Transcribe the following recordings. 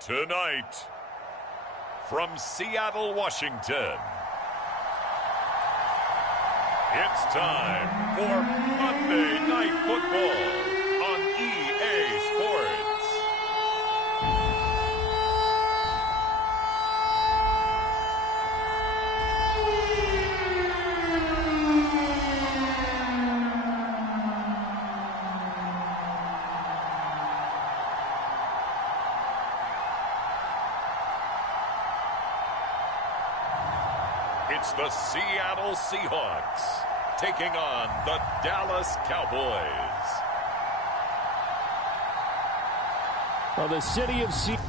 Tonight, from Seattle, Washington, it's time for Monday Night Football on EA Sports. It's the Seattle Seahawks taking on the Dallas Cowboys. Well, the city of Seattle.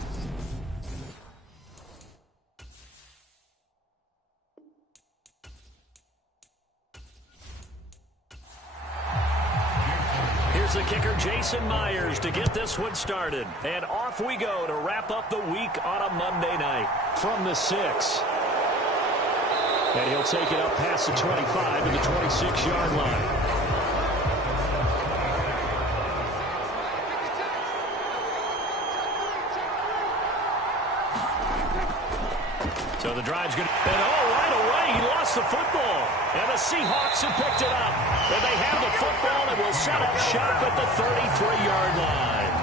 Here's the kicker, Jason Myers, to get this one started. And off we go to wrap up the week on a Monday night from the 6. And he'll take it up past the 25 to the 26-yard line. So the drive's going to... And right away, he lost the football. And the Seahawks have picked it up. And they have the football and will set up shop at the 33-yard line.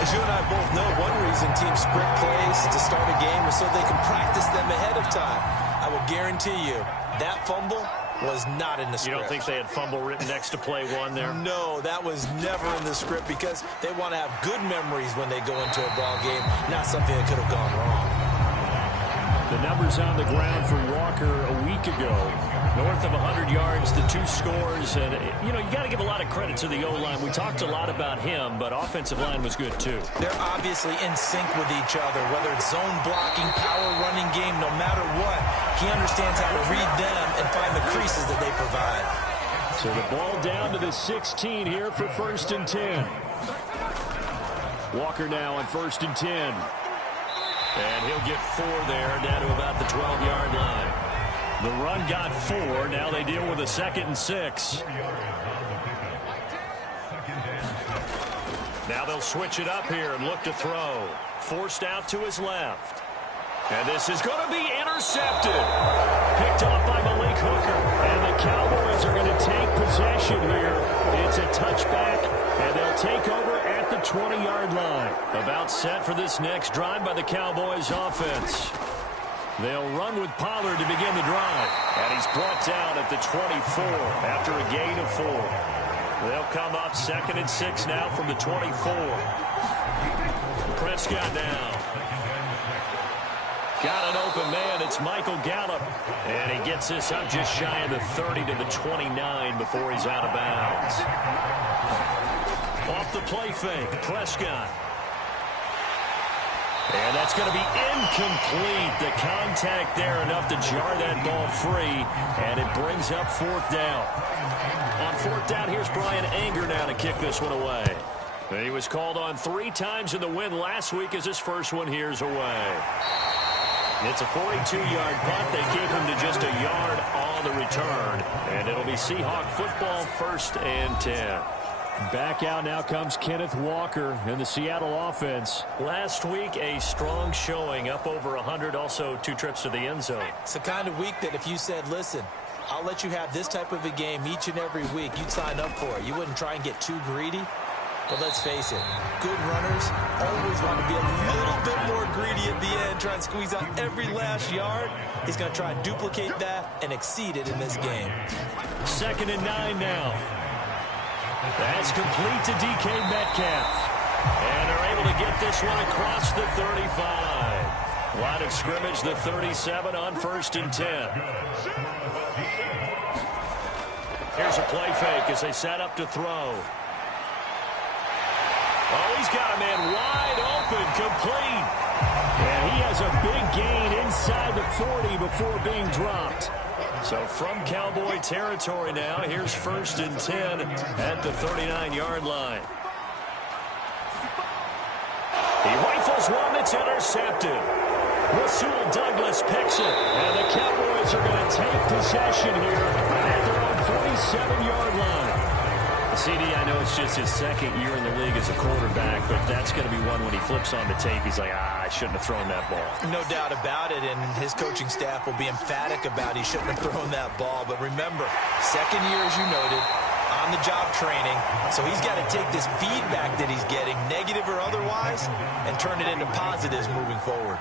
As you and I both know, one reason teams script plays to start a game is so they can practice them ahead of time. I will guarantee you that fumble was not in the script. You don't think they had fumble written next to play one there? No, that was never in the script because they want to have good memories when they go into a ball game, not something that could have gone wrong. The numbers on the ground for Walker a week ago. North of 100 yards, the 2 scores. And, you know, you got to give a lot of credit to the O-line. We talked a lot about him, but offensive line was good, too. They're obviously in sync with each other, whether it's zone blocking, power running game, no matter what. He understands how to read them and find the creases that they provide. So the ball down to the 16 here for 1st and 10. Walker now on 1st and 10. And he'll get 4 there, down to about the 12-yard line. The run got 4. Now they deal with a 2nd and 6. Now they'll switch it up here and look to throw. Forced out to his left. And this is going to be intercepted. Picked off by Malik Hooker. And the Cowboys are going to take possession here. It's a touchback, and they'll take over at the 20-yard line. About set for this next drive by the Cowboys offense. They'll run with Pollard to begin the drive. And he's brought down at the 24 after a gain of 4. They'll come up 2nd and 6 now from the 24. Prescott now. Got an open man. It's Michael Gallup. And he gets this up just shy of the 30 to the 29 before he's out of bounds. Off the play fake, Prescott. And that's going to be incomplete. The contact there enough to jar that ball free. And it brings up 4th down. On 4th down, here's Brian Anger now to kick this one away. He was called on 3 times in the win last week as his first one here's away. It's a 42-yard punt. They keep him to just a yard on the return. And it'll be Seahawk football 1st and 10. Back out now comes Kenneth Walker in the Seattle offense. Last week, a strong showing, up over 100, also 2 trips to the end zone. It's the kind of week that if you said, listen, I'll let you have this type of a game each and every week, you'd sign up for it. You wouldn't try and get too greedy. But let's face it, good runners always want to be a little bit more greedy at the end, try and squeeze out every last yard. He's going to try and duplicate that and exceed it in this game. 2nd and 9 now. That's complete to DK Metcalf. And they're able to get this one across the 35. Line of scrimmage, the 37 on 1st and 10. Here's a play fake as they set up to throw. Oh, he's got a man wide open, complete. And he has a big gain inside the 40 before being dropped. So from Cowboy territory now, here's 1st and 10 at the 39-yard line. He rifles one that's intercepted. Rasul Douglas picks it. And the Cowboys are going to take possession here at their own 47-yard line. CD, I know it's just his second year in the league as a quarterback, but that's going to be one when he flips on the tape, he's like, I shouldn't have thrown that ball. No doubt about it, and his coaching staff will be emphatic about he shouldn't have thrown that ball. But remember, second year, as you noted, on-the-job training, so he's got to take this feedback that he's getting, negative or otherwise, and turn it into positives moving forward.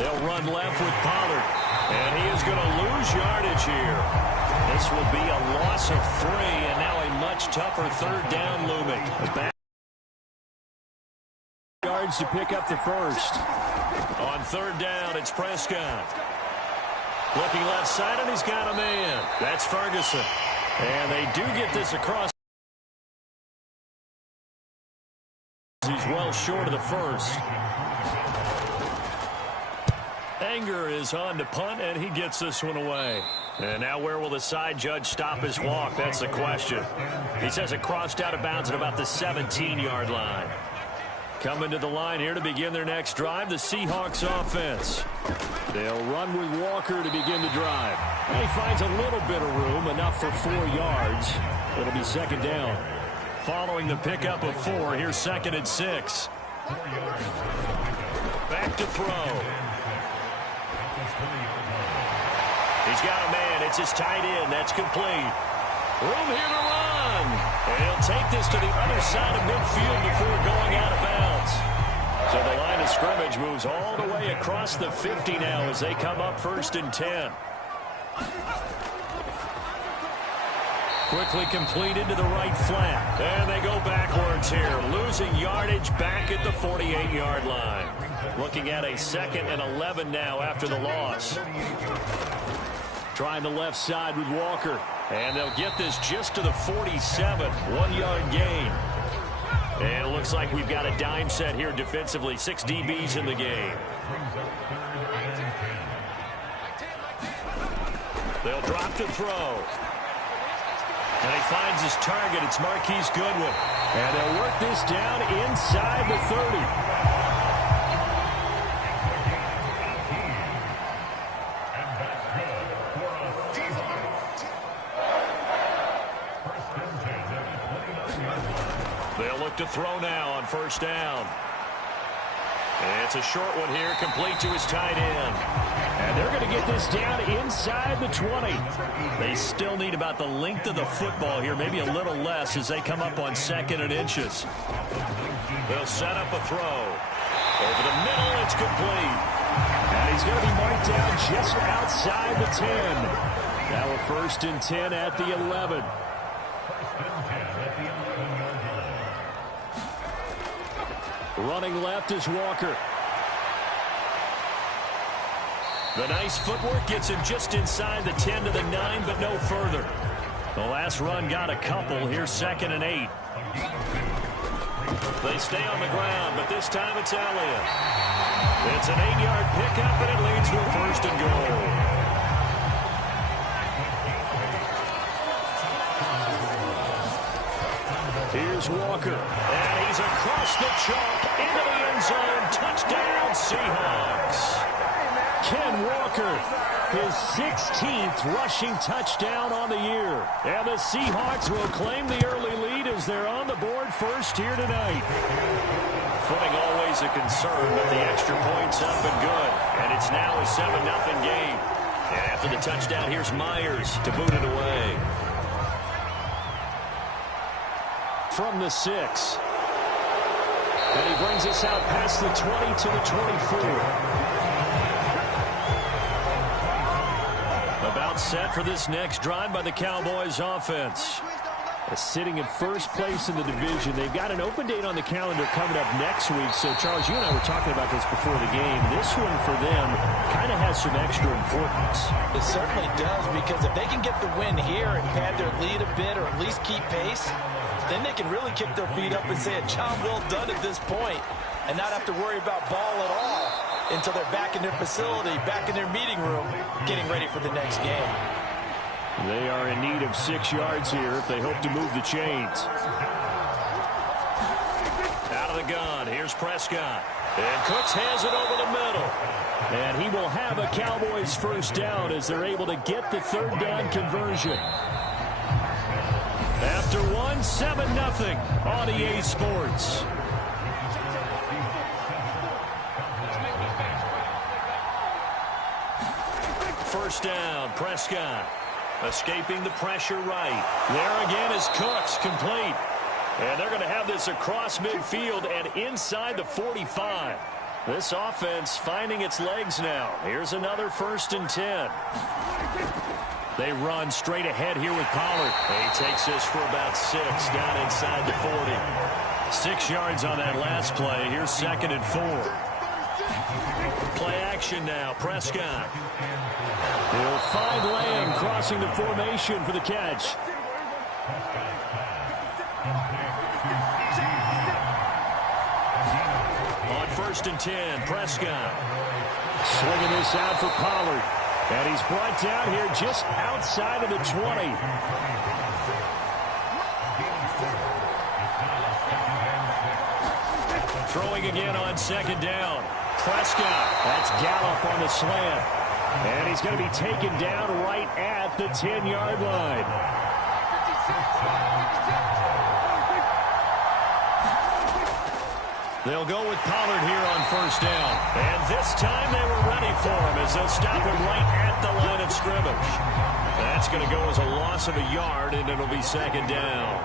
They'll run left with Pollard, and he is going to lose yardage here. This will be a loss of 3, and now a much tougher third down looming. Back yards to pick up the first. On third down, it's Prescott. Looking left side, and he's got a man. That's Ferguson. And they do get this across. He's well short of the first. Anger is on to punt, and he gets this one away. And now where will the side judge stop his walk? That's the question. He says it crossed out of bounds at about the 17-yard line. Coming to the line here to begin their next drive, the Seahawks offense. They'll run with Walker to begin the drive. And he finds a little bit of room, enough for 4 yards. It'll be second down. Following the pickup of 4, here's 2nd and 6. Back to throw. He's got a man. It's his tight end. That's complete. Room here to run. And he'll take this to the other side of midfield before going out of bounds. So the line of scrimmage moves all the way across the 50 now as they come up 1st and 10. Quickly complete into the right flat. And they go backwards here, losing yardage back at the 48-yard line. Looking at a 2nd and 11 now after the loss. Trying the left side with Walker. And they'll get this just to the 47. 1-yard gain. And it looks like we've got a dime set here defensively. 6 DBs in the game. They'll drop to throw. And he finds his target. It's Marquise Goodwin. And they'll work this down inside the 30. They'll look to throw now on 1st down. And it's a short one here, complete to his tight end. And they're going to get this down inside the 20. They still need about the length of the football here, maybe a little less as they come up on 2nd and inches. They'll set up a throw. Over the middle, it's complete. And he's going to be marked down just outside the 10. Now a 1st and 10 at the 11. Running left is Walker. The nice footwork gets him just inside the 10 to the 9, but no further. The last run got a couple. Here's 2nd and 8. They stay on the ground, but this time it's Elliott. It's an 8-yard pickup, and it leads to a 1st and goal. Here's Walker, and he's across the chalk into the end zone. Touchdown, Seahawks. Ken Walker, his 16th rushing touchdown on the year. And the Seahawks will claim the early lead as they're on the board first here tonight. Footing always a concern, but the extra point's up and good. And it's now a 7-0 game. And after the touchdown, here's Myers to boot it away. From the 6. And he brings us out past the 20 to the 24. About set for this next drive by the Cowboys offense. Sitting in first place in the division. They've got an open date on the calendar coming up next week. So, Charles, you and I were talking about this before the game. This one for them kind of has some extra importance. It certainly does, because if they can get the win here and pad their lead a bit or at least keep pace, then they can really kick their feet up and say a job well done at this point and not have to worry about ball at all until they're back in their facility, back in their meeting room, getting ready for the next game. They are in need of 6 yards here if they hope to move the chains. Out of the gun, here's Prescott. And Cooks has it over the middle. And he will have a Cowboys 1st down as they're able to get the 3rd down conversion. After one, 7-0 on EA Sports. First down, Prescott. Escaping the pressure right. There again is Cooks, complete. And they're going to have this across midfield and inside the 45. This offense finding its legs now. Here's another 1st and 10. They run straight ahead here with Pollard. He takes this for about 6 down inside the 40. 6 yards on that last play. Here's 2nd and 4. Play action now. Prescott. He'll find Lamb crossing the formation for the catch. On 1st and 10, Prescott. Swinging this out for Pollard. And he's brought down here just outside of the 20. Throwing again on 2nd down. Prescott. That's Gallup on the slant. And he's going to be taken down right at the 10-yard line. They'll go with Pollard here on 1st down. And this time they were ready for him as they'll stop him right at the line of scrimmage. That's going to go as a loss of a yard, and it'll be 2nd down.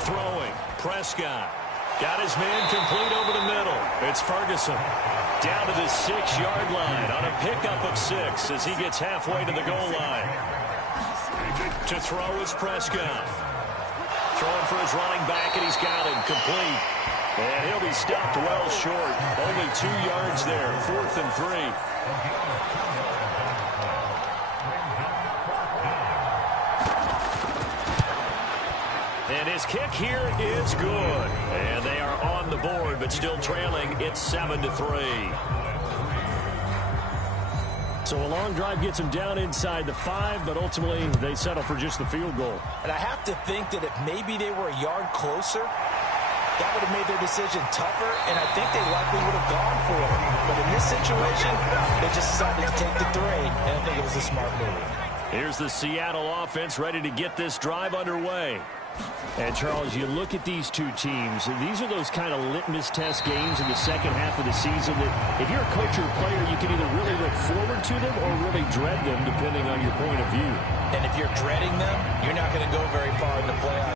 Throwing. Prescott. Got his man complete over the middle. It's Ferguson. Down to the 6-yard line on a pickup of 6 as he gets halfway to the goal line. To throw is Prescott. Throwing for his running back, and he's got him complete. And he'll be stopped well short. Only 2 yards there. 4th and 3. And his kick here is good. And they are on the board, but still trailing. It's 7-3. So a long drive gets them down inside the 5, but ultimately they settle for just the field goal. And I have to think that if maybe they were a yard closer, that would have made their decision tougher, and I think they likely would have gone for it. But in this situation, they just decided to take the 3, and I think it was a smart move. Here's the Seattle offense ready to get this drive underway. And, Charles, you look at these two teams, and these are those kind of litmus test games in the second half of the season that if you're a coach or a player, you can either really look forward to them or really dread them, depending on your point of view. And if you're dreading them, you're not going to go very far in the playoffs.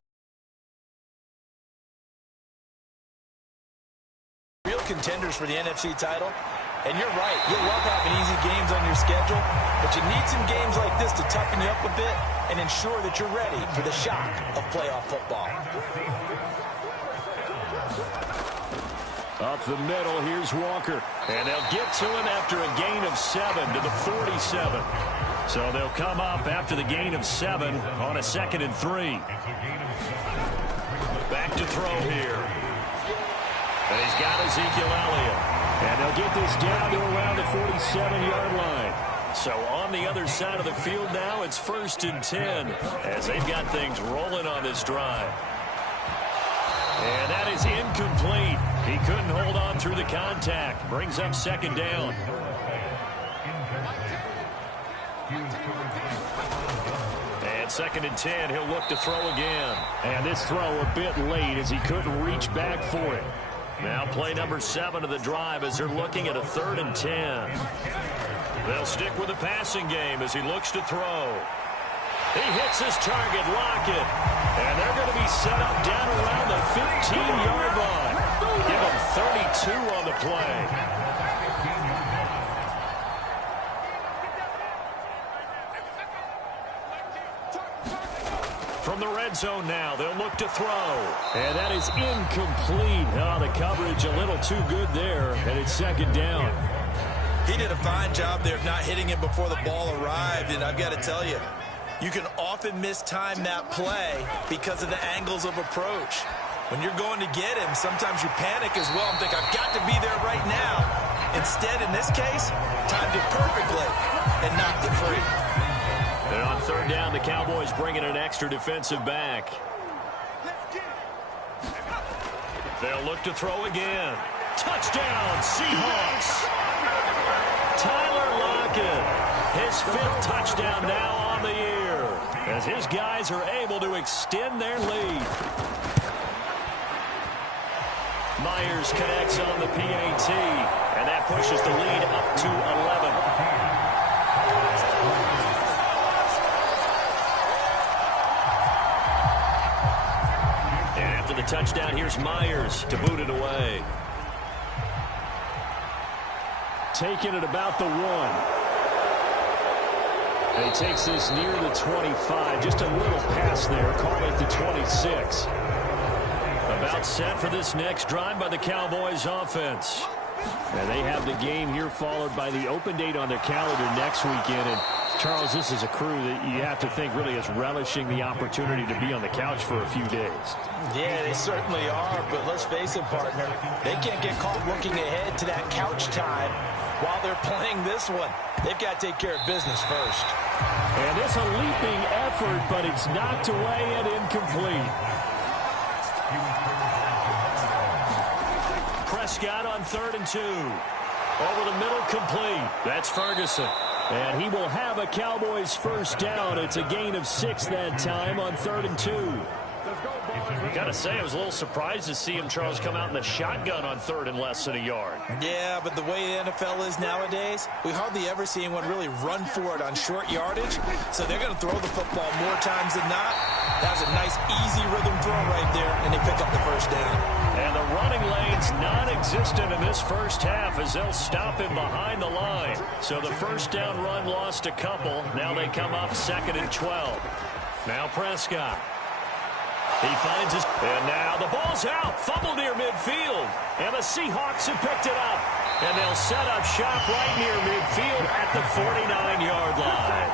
Real contenders for the NFC title. And you're right, you'll love having easy games on your schedule, but you need some games like this to toughen you up a bit and ensure that you're ready for the shock of playoff football. Up the middle, here's Walker. And they'll get to him after a gain of 7 to the 47. So they'll come up after the gain of 7 on a 2nd and 3. Back to throw here. And he's got Ezekiel Elliott. And they'll get this down to around the 47-yard line. So on the other side of the field now, it's 1st and 10 as they've got things rolling on this drive. And that is incomplete. He couldn't hold on through the contact. Brings up 2nd down. And 2nd and 10, he'll look to throw again. And this throw a bit late as he couldn't reach back for it. Now play number 7 of the drive as they're looking at a 3rd and 10. They'll stick with the passing game as he looks to throw. He hits his target, Lockett. And they're going to be set up down around the 15-yard line. Give him 32 on the play. From the red zone now, they'll look to throw. And that is incomplete. Oh, the coverage a little too good there, and it's 2nd down. He did a fine job there of not hitting him before the ball arrived, and I've got to tell you, you can often mistime that play because of the angles of approach. When you're going to get him, sometimes you panic as well and think, I've got to be there right now. Instead, in this case, timed it perfectly and knocked it free. And on 3rd down, the Cowboys bringing an extra defensive back. They'll look to throw again. Touchdown, Seahawks. Tyler Lockett, his fifth touchdown now on the year, as his guys are able to extend their lead. Myers connects on the PAT, and that pushes the lead up to 11. And after the touchdown, here's Myers to boot it away. Taking it about the 1. And he takes this near the 25. Just a little pass there. Call it the 26. About set for this next drive by the Cowboys offense. And they have the game here followed by the open date on their calendar next weekend. And Charles, this is a crew that you have to think really is relishing the opportunity to be on the couch for a few days. Yeah, they certainly are. But let's face it, partner, they can't get caught looking ahead to that couch time while they're playing this one. They've got to take care of business first. And it's a leaping effort, but it's knocked away and incomplete. Prescott on 3rd and 2. Over the middle, complete. That's Ferguson. And he will have a Cowboys first down. It's a gain of 6 that time on 3rd and 2. Gotta say, I was a little surprised to see him, Charles, come out in the shotgun on 3rd and less than a yard. Yeah, but the way the NFL is nowadays, we hardly ever see anyone really run for it on short yardage. So they're going to throw the football more times than not. That was a nice, easy rhythm throw right there, and they pick up the first down. And the running lane's non-existent in this first half as they'll stop him behind the line. So the first down run lost a couple. Now they come up 2nd and 12. Now Prescott. He finds his, and now the ball's out, fumbled near midfield, and the Seahawks have picked it up, and they'll set up shop right near midfield at the 49-yard line.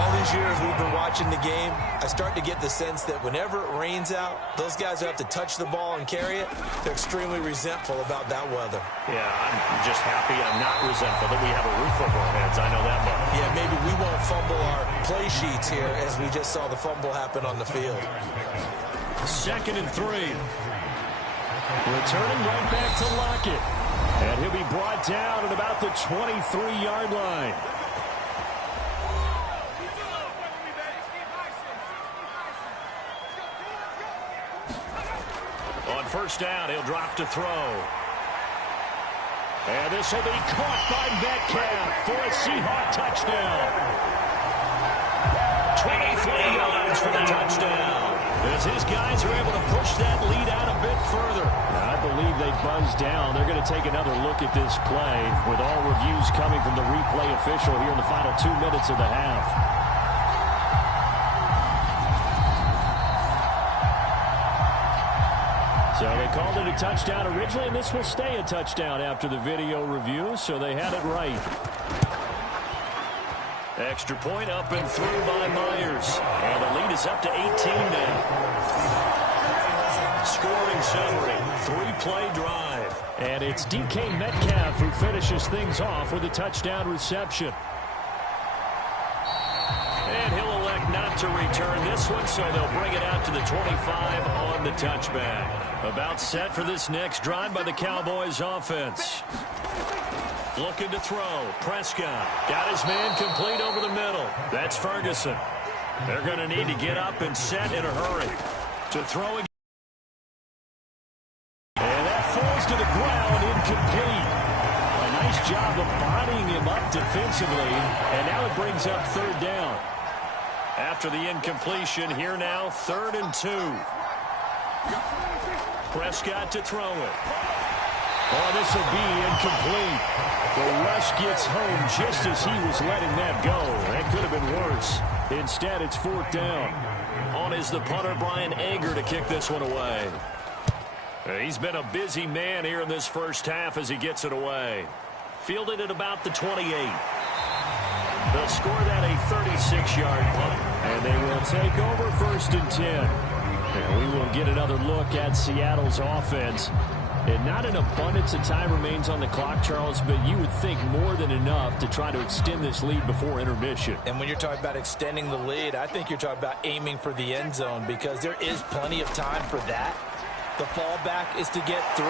All these years we've been watching the game, I start to get the sense that whenever it rains out, those guys who have to touch the ball and carry it, they're extremely resentful about that weather. Yeah, I'm just happy I'm not resentful that we have a roof over our heads. I know that much. Yeah, maybe we won't fumble our play sheets here as we just saw the fumble happen on the field. 2nd and 3. Returning right back to Lockett. And he'll be brought down at about the 23-yard line. On first down, he'll drop to throw. And this will be caught by Metcalf for a Seahawk touchdown. 23 yards for the touchdown. As his guys are able to push that lead out a bit further. I believe they buzzed down. They're going to take another look at this play with all reviews coming from the replay official here in the final 2 minutes of the half. So they called it a touchdown originally, and this will stay a touchdown after the video review, so they had it right. Extra point up and through by Myers. And the lead is up to 18 now. Scoring summary, 3-play drive. And it's DK Metcalf who finishes things off with a touchdown reception. And he'll elect not to return this one, so they'll bring it out to the 25 on the touchback. About set for this next drive by the Cowboys offense. Looking to throw. Prescott got his man complete over the middle. That's Ferguson. They're going to need to get up and set in a hurry. To throw again. And that falls to the ground, incomplete. A nice job of bodying him up defensively. And now it brings up 3rd down. After the incompletion, here now 3rd and 2. Prescott to throw it. Oh, this will be incomplete. The rush gets home just as he was letting that go. That could have been worse. Instead, it's 4th down. On is the punter, Brian Anger, to kick this one away. He's been a busy man here in this first half as he gets it away. Fielded at about the 28. They'll score that a 36-yard punt. And they will take over 1st and 10. And we will get another look at Seattle's offense. And not an abundance of time remains on the clock, Charles, but you would think more than enough to try to extend this lead before intermission. And when you're talking about extending the lead, I think you're talking about aiming for the end zone because there is plenty of time for that. The fallback is to get 3.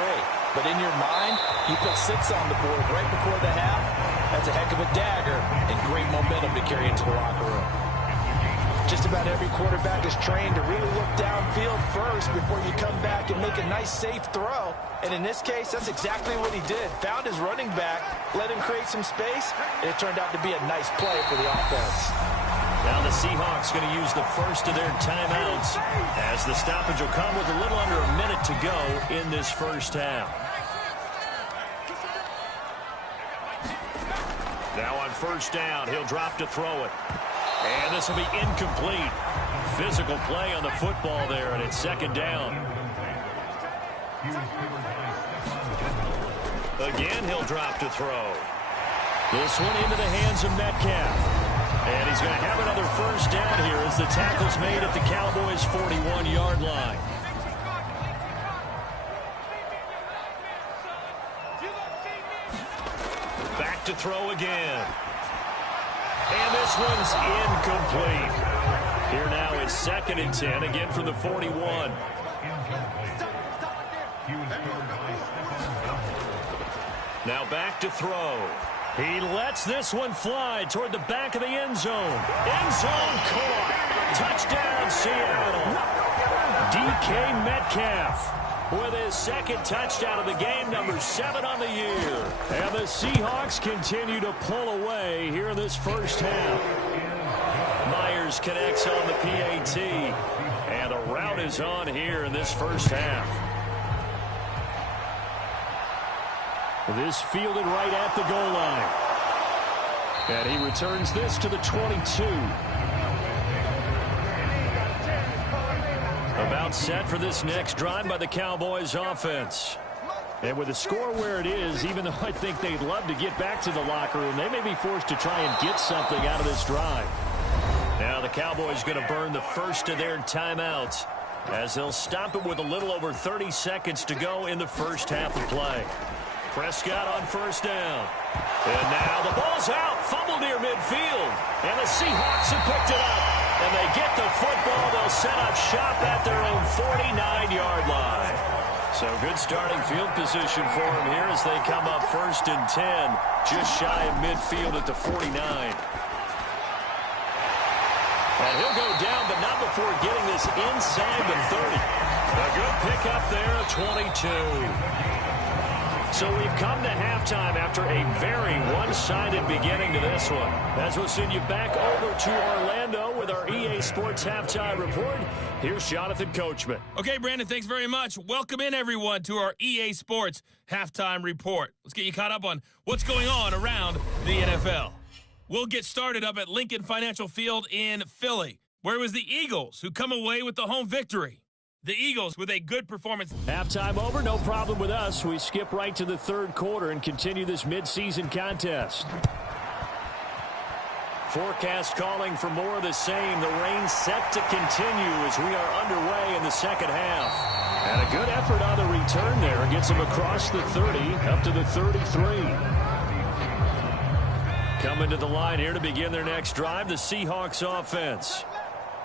But in your mind, you put 6 on the board right before the half. That's a heck of a dagger and great momentum to carry into the locker room. Just about every quarterback is trained to really look downfield first before you come back and make a nice, safe throw. And in this case, that's exactly what he did. Found his running back, let him create some space, and it turned out to be a nice play for the offense. Now the Seahawks going to use the first of their timeouts as the stoppage will come with a little under a minute to go in this first half. Now on first down, he'll drop to throw it. And this will be incomplete. Physical play on the football there, and it's second down. Again, he'll drop to throw. This one into the hands of Metcalf. And he's going to have another first down here as the tackle's made at the Cowboys' 41-yard line. Back to throw again. And this one's incomplete. Here now is 2nd and 10, again from the 41. Now back to throw. He lets this one fly toward the back of the end zone. End zone caught. Touchdown, Seattle. DK Metcalf with his second touchdown of the game, number 7 on the year. And the Seahawks continue to pull away here in this first half. Myers connects on the PAT. And the route is on here in this first half. This fielded right at the goal line. And he returns this to the 22. About set for this next drive by the Cowboys offense. And with the score where it is, even though I think they'd love to get back to the locker room, they may be forced to try and get something out of this drive. Now the Cowboys going to burn the first of their timeouts as they'll stop it with a little over 30 seconds to go in the first half of play. Prescott on first down. And now the ball's out. Fumble near midfield. And the Seahawks have picked it up. And they get the football. They'll set up shop at their own 49-yard line. So good starting field position for them here as they come up 1st and 10. Just shy of midfield at the 49. And he'll go down, but not before getting this inside the 30. A good pickup there at 22. So we've come to halftime after a very one-sided beginning to this one. As we'll send you back over to Orlando with our EA Sports Halftime Report. Here's Jonathan Coachman. Okay, Brandon, thanks very much. Welcome in, everyone, to our EA Sports Halftime Report. Let's get you caught up on what's going on around the NFL. We'll get started up at Lincoln Financial Field in Philly, where it was the Eagles who come away with the home victory. The Eagles with a good performance. Halftime over, no problem with us. We skip right to the third quarter and continue this midseason contest. Forecast calling for more of the same. The rain set to continue as we are underway in the second half. And a good effort on the return there. Gets them across the 30, up to the 33. Coming to the line here to begin their next drive, the Seahawks offense.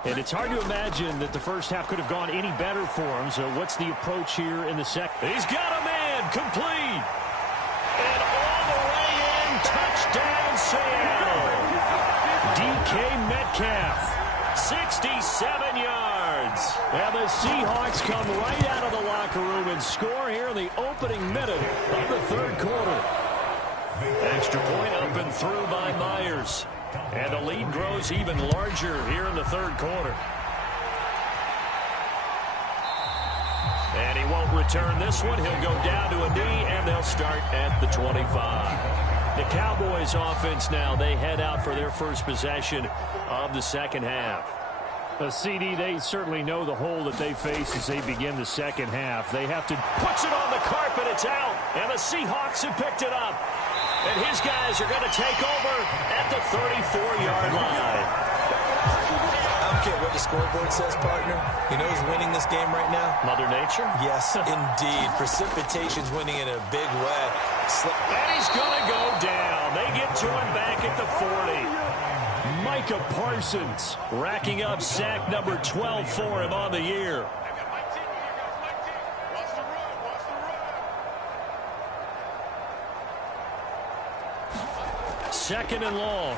And it's hard to imagine that the first half could have gone any better for him. So what's the approach here in the second? He's got a man, complete. And all the way in, touchdown Seattle. DK Metcalf, 67 yards. And the Seahawks come right out of the locker room and score here in the opening minute of the third quarter. Extra point up and through by Myers. And the lead grows even larger here in the third quarter. And he won't return this one. He'll go down to a knee, and they'll start at the 25. The Cowboys offense now, they head out for their first possession of the second half. CD, they certainly know the hole that they face as they begin the second half. They have to puts it on the carpet. It's out, and the Seahawks have picked it up. And his guys are going to take over at the 34-yard line. I don't care what the scoreboard says, partner. You know who's winning this game right now? Mother Nature? Yes, indeed. Precipitation's winning in a big way. And he's going to go down. They get to him back at the 40. Micah Parsons racking up sack number 12 for him on the year. second and long.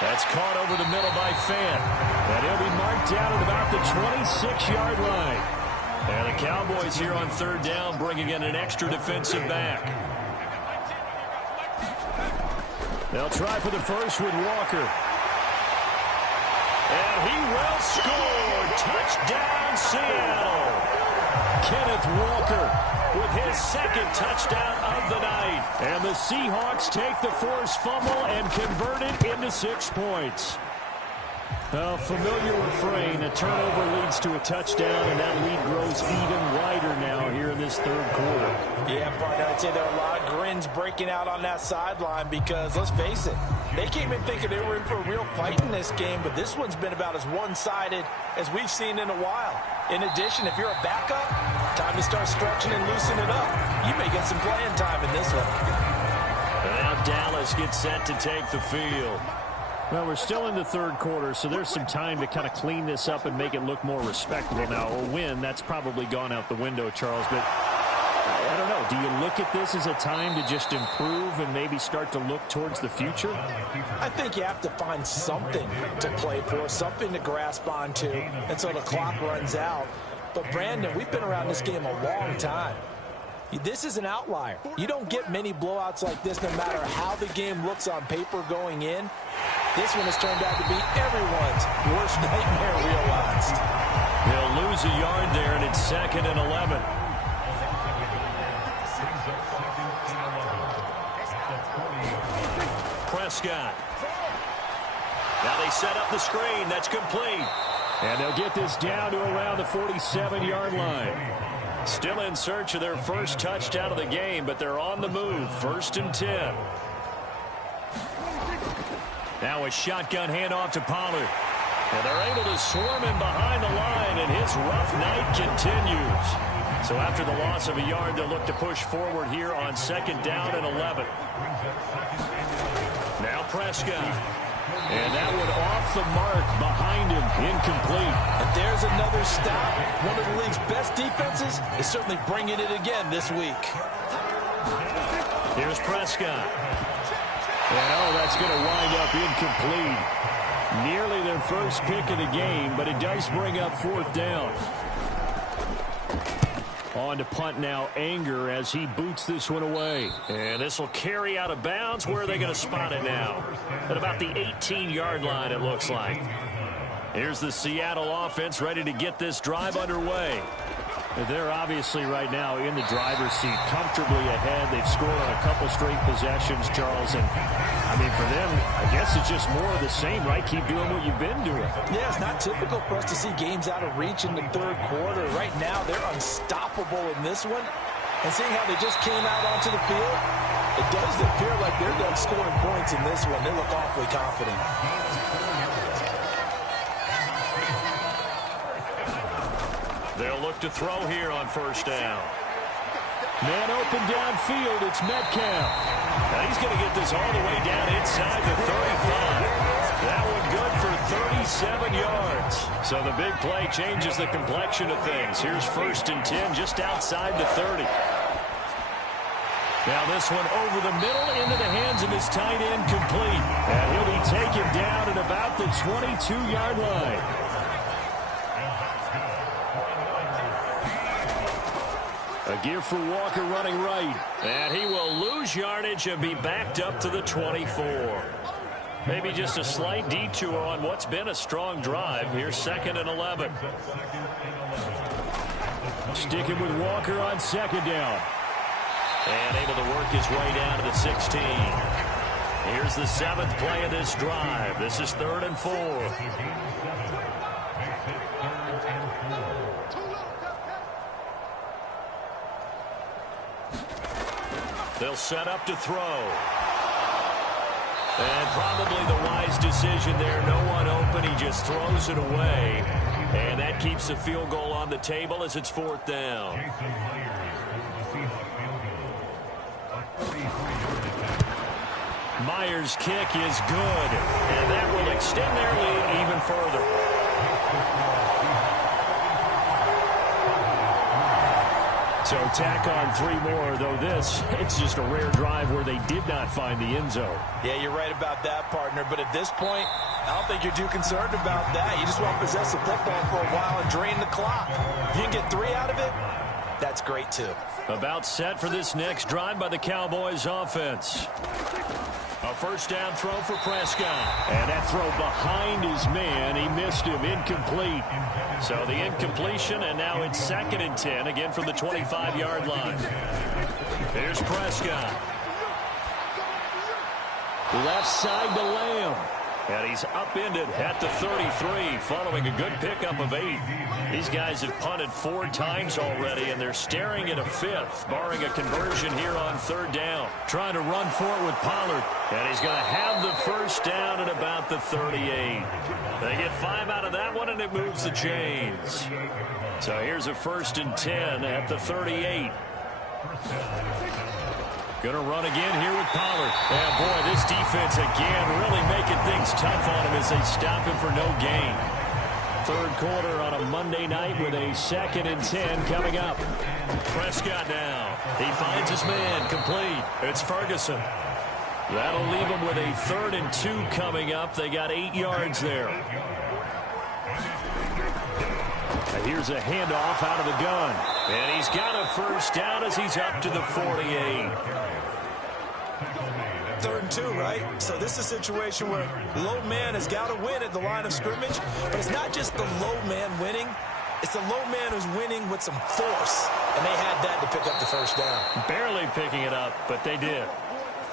That's caught over the middle by Fant. And he'll be marked down at about the 26-yard line. And the Cowboys here on third down bringing in an extra defensive back. They'll try for the first with Walker. And he will score. Touchdown, Seattle. Kenneth Walker with his second touchdown of the night. And the Seahawks take the forced fumble and convert it into 6 points. A familiar refrain, a turnover leads to a touchdown, and that lead grows even wider now here in this third quarter. Yeah, partner, I'd say there are a lot of grins breaking out on that sideline because, let's face it, they came in thinking they were in for a real fight in this game, but this one's been about as one-sided as we've seen in a while. In addition, if you're a backup, time to start stretching and loosen it up. You may get some playing time in this one. And now Dallas gets set to take the field. Well, we're still in the third quarter, so there's some time to kind of clean this up and make it look more respectable. Now, a win, that's probably gone out the window, Charles, but I don't know. Do you look at this as a time to just improve and maybe start to look towards the future? I think you have to find something to play for, something to grasp onto until the clock runs out. But, Brandon, we've been around this game a long time. This is an outlier. You don't get many blowouts like this no matter how the game looks on paper going in. This one has turned out to be everyone's worst nightmare realized. They'll lose a yard there, and it's 2nd and 11. Prescott. Now they set up the screen. That's complete. And they'll get this down to around the 47-yard line. Still in search of their first touchdown of the game, but they're on the move. 1st and 10. Now a shotgun handoff to Pollard. And they're able to swarm him behind the line, and his rough night continues. So after the loss of a yard, they'll look to push forward here on 2nd down and 11. Now Prescott. And that one off the mark behind him, incomplete. And there's another stop. One of the league's best defenses is certainly bringing it again this week. Here's Prescott. And oh, that's going to wind up incomplete. Nearly their first pick of the game, but it does bring up 4th down. On to punt now, Anger, as he boots this one away. And this will carry out of bounds. Where are they going to spot it now? At about the 18-yard line, it looks like. Here's the Seattle offense ready to get this drive underway. They're obviously right now in the driver's seat, comfortably ahead. They've scored on a couple straight possessions, Charles. And, I mean, for them, I guess it's just more of the same, right? Keep doing what you've been doing. Yeah, it's not typical for us to see games out of reach in the third quarter. Right now, they're unstoppable in this one. And seeing how they just came out onto the field, it does appear like they're done scoring points in this one. They look awfully confident. They'll look to throw here on 1st down. Man open downfield, it's Metcalf. Now he's going to get this all the way down inside the 35. That one good for 37 yards. So the big play changes the complexion of things. Here's 1st and 10 just outside the 30. Now this one over the middle into the hands of his tight end, complete. And he'll be taken down at about the 22-yard line. A give for Walker running right. And he will lose yardage and be backed up to the 24. Maybe just a slight detour on what's been a strong drive. Here's 2nd and 11. Sticking with Walker on 2nd down. And able to work his way down to the 16. Here's the 7th play of this drive. This is 3rd and 4. They'll set up to throw. And probably the wise decision there. No one open. He just throws it away. And that keeps the field goal on the table as it's 4th down. Myers' kick is good. And that will extend their lead even further. So tack on 3 more, though it's just a rare drive where they did not find the end zone. Yeah, you're right about that, partner. But at this point, I don't think you're too concerned about that. You just want to possess the football for a while and drain the clock. If you can get 3 out of it, that's great, too. About set for this next drive by the Cowboys offense. A first down throw for Prescott. And that throw behind his man. He missed him. Incomplete. So the incompletion, and now it's 2nd and 10, again from the 25-yard line. Here's Prescott. Left side to Lamb. And he's upended at the 33, following a good pickup of 8. These guys have punted 4 times already, and they're staring at a 5th, barring a conversion here on 3rd down. Trying to run for it with Pollard, and he's going to have the first down at about the 38. They get 5 out of that one, and it moves the chains. So here's a 1st and 10 at the 38. Going to run again here with Pollard. And boy, this defense again really making things tough on him as they stop him for no gain. 3rd quarter on a Monday night with a 2nd and 10 coming up. Prescott now. He finds his man complete. It's Ferguson. That'll leave him with a 3rd and 2 coming up. They got 8 yards there. Here's a handoff out of the gun. And he's got a first down as he's up to the 48. 3rd and 2, right? So this is a situation where low man has got to win at the line of scrimmage. But it's not just the low man winning. It's the low man who's winning with some force. And they had that to pick up the first down. Barely picking it up, but they did.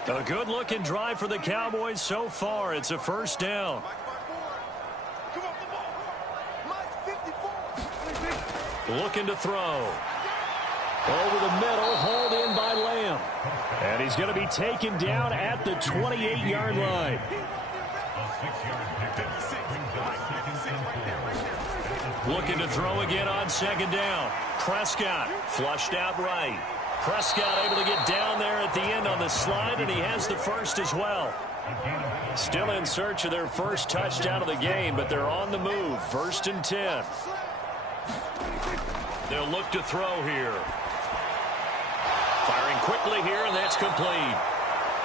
A good-looking drive for the Cowboys so far. It's a first down. Looking to throw. Over the middle, hauled in by Lamb. And he's going to be taken down at the 28-yard line. Looking to throw again on 2nd down. Prescott flushed out right. Prescott able to get down there at the end on the slide, and he has the first as well. Still in search of their first touchdown of the game, but they're on the move. 1st and 10. They'll look to throw here. Firing quickly here, and that's complete.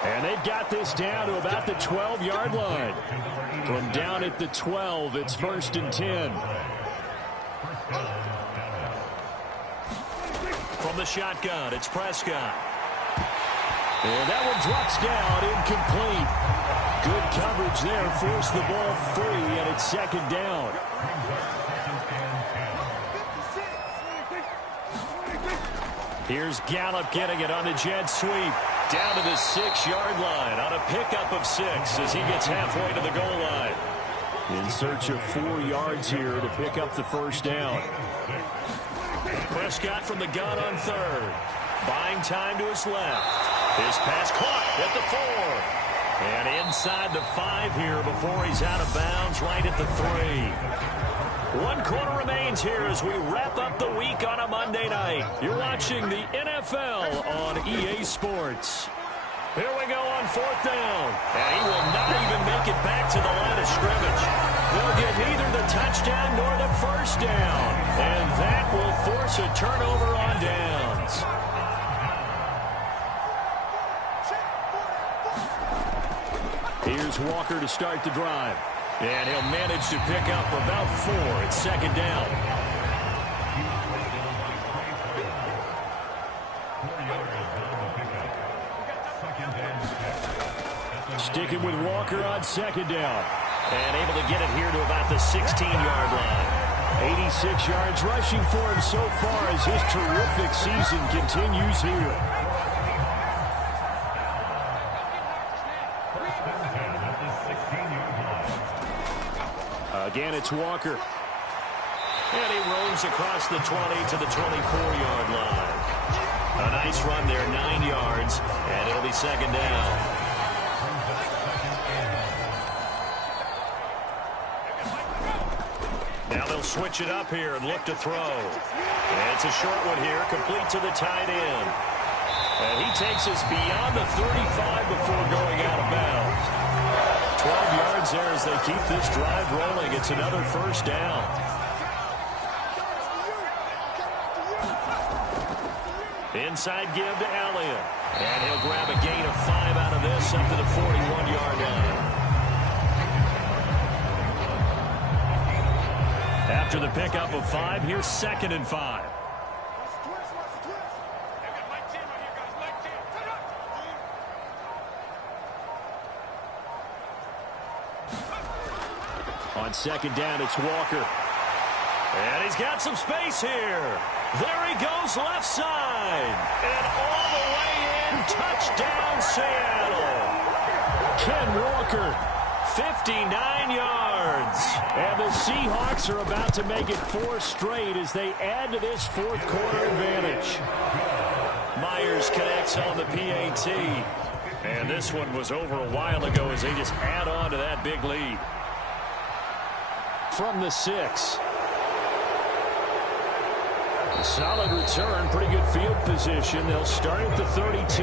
And they've got this down to about the 12-yard line. From down at the 12, it's 1st and 10. From the shotgun, it's Prescott. And that one drops down, incomplete. Good coverage there, forced the ball free, and it's 2nd down. Here's Gallup getting it on the jet sweep. Down to the 6-yard line on a pickup of 6 as he gets halfway to the goal line. In search of 4 yards here to pick up the first down. Prescott from the gun on 3rd. Buying time to his left. His pass caught at the 4. And inside the 5 here before he's out of bounds right at the 3. 1 quarter remains here as we wrap up the week on a Monday night. You're watching the NFL on EA Sports. Here we go on 4th down. And he will not even make it back to the line of scrimmage. They'll get neither the touchdown nor the first down. And that will force a turnover on downs. Here's Walker to start the drive. And he'll manage to pick up about 4. It's 2nd down. Sticking with Walker on 2nd down. And able to get it here to about the 16-yard line. 86 yards rushing for him so far as his terrific season continues here. Again, it's Walker. And he roams across the 20 to the 24-yard line. A nice run there, 9 yards, and it'll be 2nd down. Now they'll switch it up here and look to throw. And it's a short one here, complete to the tight end. And he takes us beyond the 35 before going out of bounds. 12 yards there as they keep this drive rolling. It's another first down. Inside give to Elliott. And he'll grab a gain of 5 out of this up to the 41-yard line. After the pickup of 5, here's 2nd and 5. On 2nd down, it's Walker. And he's got some space here. There he goes left side. And all the way in, touchdown Seattle. Ken Walker, 59 yards. And the Seahawks are about to make it 4 straight as they add to this fourth quarter advantage. Myers connects on the PAT. And this one was over a while ago as they just add on to that big lead. From the 6. A solid return, pretty good field position. They'll start at the 32.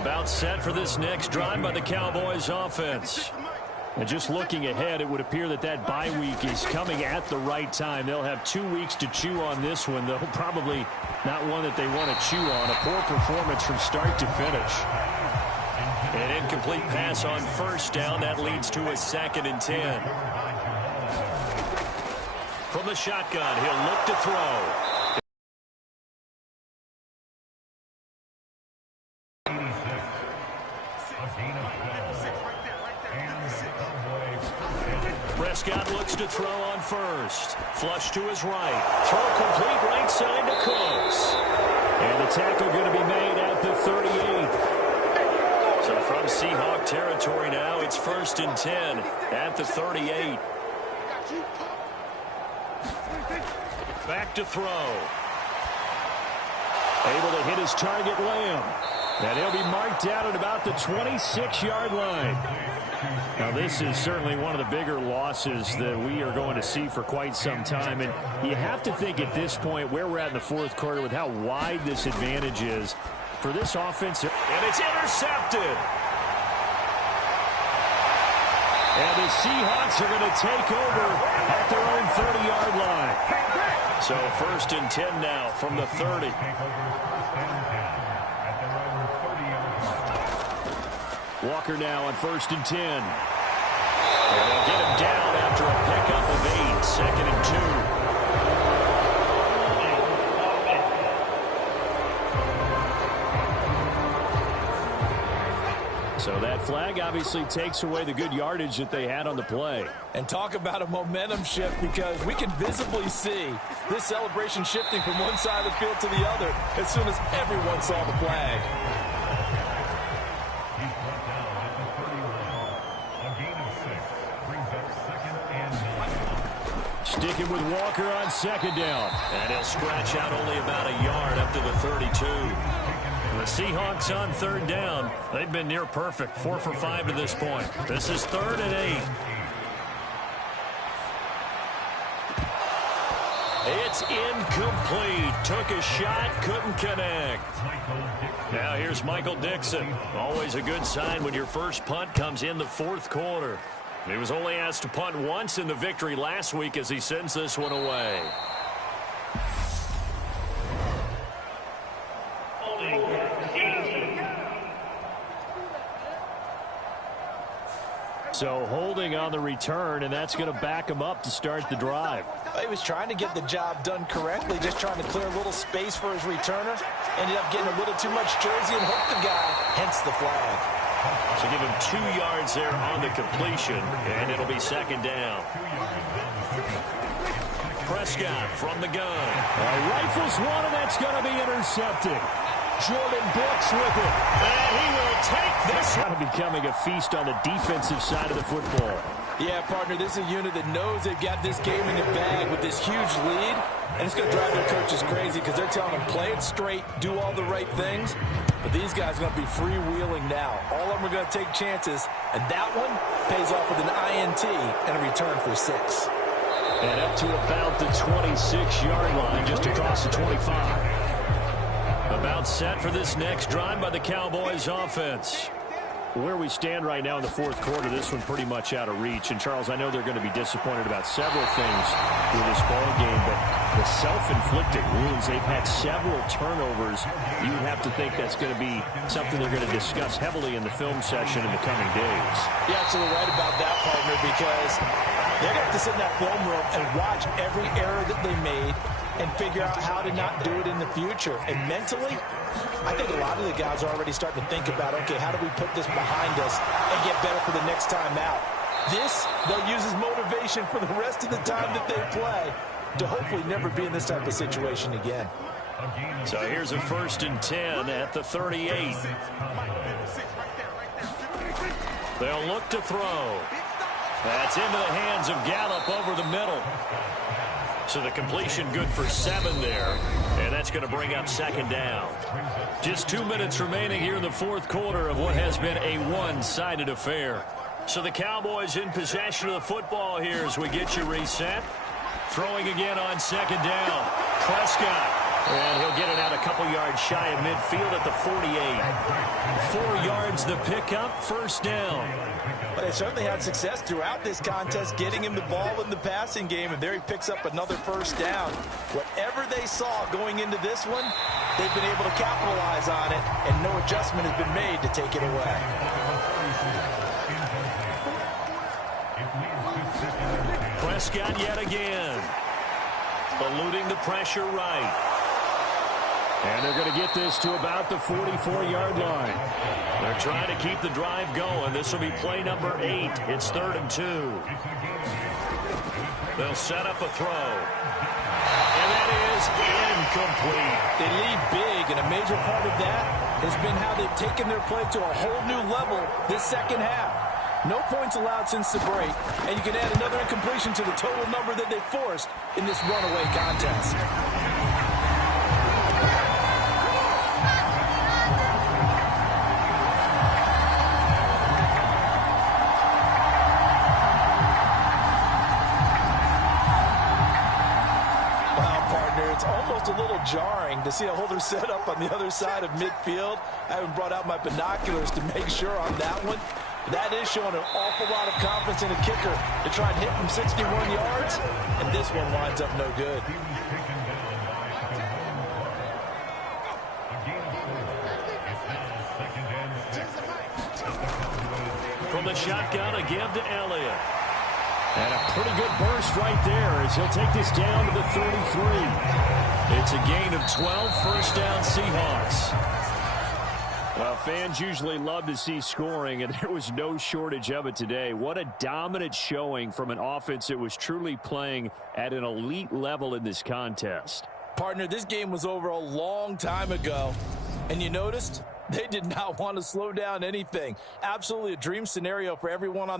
About set for this next drive by the Cowboys offense. And just looking ahead, it would appear that that bye week is coming at the right time. They'll have 2 weeks to chew on this one, though probably not one that they want to chew on. A poor performance from start to finish. An incomplete pass on 1st down. That leads to a 2nd and 10. From the shotgun, he'll look to throw. Prescott looks to throw on 1st. Flush to his right. Throw complete right side to Cooks. And the tackle going to be made at the 38. So from Seahawk territory now, it's 1st and 10 at the 38. Back to throw. Able to hit his target, Lamb. And he'll be marked out at about the 26-yard line. Now, this is certainly one of the bigger losses that we are going to see for quite some time. And you have to think at this point where we're at in the fourth quarter with how wide this advantage is for this offense. And it's intercepted. And the Seahawks are going to take over at their own 30-yard line. So 1st and 10 now from the 30. Walker now on 1st and 10. And they'll get him down after a pickup of 8. 2nd and 2. So that flag obviously takes away the good yardage that they had on the play. And talk about a momentum shift, because we can visibly see this celebration shifting from one side of the field to the other as soon as everyone saw the flag. Sticking with Walker on 2nd down. And he'll scratch out only about a yard up to the 32. The Seahawks on 3rd down. They've been near perfect. 4 for 5 to this point. This is 3rd and 8. It's incomplete. Took a shot, couldn't connect. Now here's Michael Dixon. Always a good sign when your first punt comes in the fourth quarter. He was only asked to punt once in the victory last week as he sends this one away. So holding on the return, and that's going to back him up to start the drive. He was trying to get the job done correctly, just trying to clear a little space for his returner. Ended up getting a little too much jersey and hooked the guy, hence the flag. So give him 2 yards there on the completion, and it'll be 2nd down. Prescott from the gun. Rifles one, and that's going to be intercepted. Jordan Brooks with it. And he will take this. Kind of becoming a feast on the defensive side of the football. Yeah, partner, this is a unit that knows they've got this game in the bag with this huge lead. And it's going to drive their coaches crazy because they're telling them play it straight, do all the right things. But these guys are going to be freewheeling now. All of them are going to take chances. And that one pays off with an INT and a return for 6. And up to about the 26-yard line, just across the 25. About set for this next drive by the Cowboys offense. Where we stand right now in the fourth quarter, this one pretty much out of reach. And, Charles, I know they're going to be disappointed about several things with this ball game, but the self-inflicted wounds, they've had several turnovers. You would have to think that's going to be something they're going to discuss heavily in the film session in the coming days. You're absolutely right about that, partner, because they're going to have to sit in that film room and watch every error that they made and figure out how to not do it in the future. And mentally, I think a lot of the guys are already starting to think about, okay, how do we put this behind us and get better for the next time out? This, they'll use as motivation for the rest of the time that they play to hopefully never be in this type of situation again. So here's a 1st and 10 at the 38. They'll look to throw. That's into the hands of Gallup over the middle. So the completion good for 7 there. And that's going to bring up 2nd down. Just 2 minutes remaining here in the fourth quarter of what has been a one-sided affair. So the Cowboys in possession of the football here as we get you reset. Throwing again on 2nd down. Prescott. And he'll get it out a couple yards shy of midfield at the 48. 4 yards the pickup, 1st down. But they certainly had success throughout this contest, getting him the ball in the passing game, and there he picks up another 1st down. Whatever they saw going into this one, they've been able to capitalize on it, and no adjustment has been made to take it away. Prescott yet again. Eluding the pressure right. And they're going to get this to about the 44-yard line. They're trying to keep the drive going. This will be play number 8. It's 3rd and 2. They'll set up a throw. And that is incomplete. They lead big, and a major part of that has been how they've taken their play to a whole new level this second half. No points allowed since the break, and you can add another incompletion to the total number that they forced in this runaway contest. It's almost a little jarring to see a holder set up on the other side of midfield. I haven't brought out my binoculars to make sure on that one. That is showing an awful lot of confidence in a kicker to try and hit from 61 yards, and this one winds up no good. From the shotgun, a give to Elliott. And a pretty good burst right there as he'll take this down to the 33. It's a gain of 12, 1st down Seahawks. Well, fans usually love to see scoring, and there was no shortage of it today. What a dominant showing from an offense that was truly playing at an elite level in this contest. Partner, this game was over a long time ago, and you noticed they did not want to slow down anything. Absolutely a dream scenario for everyone on the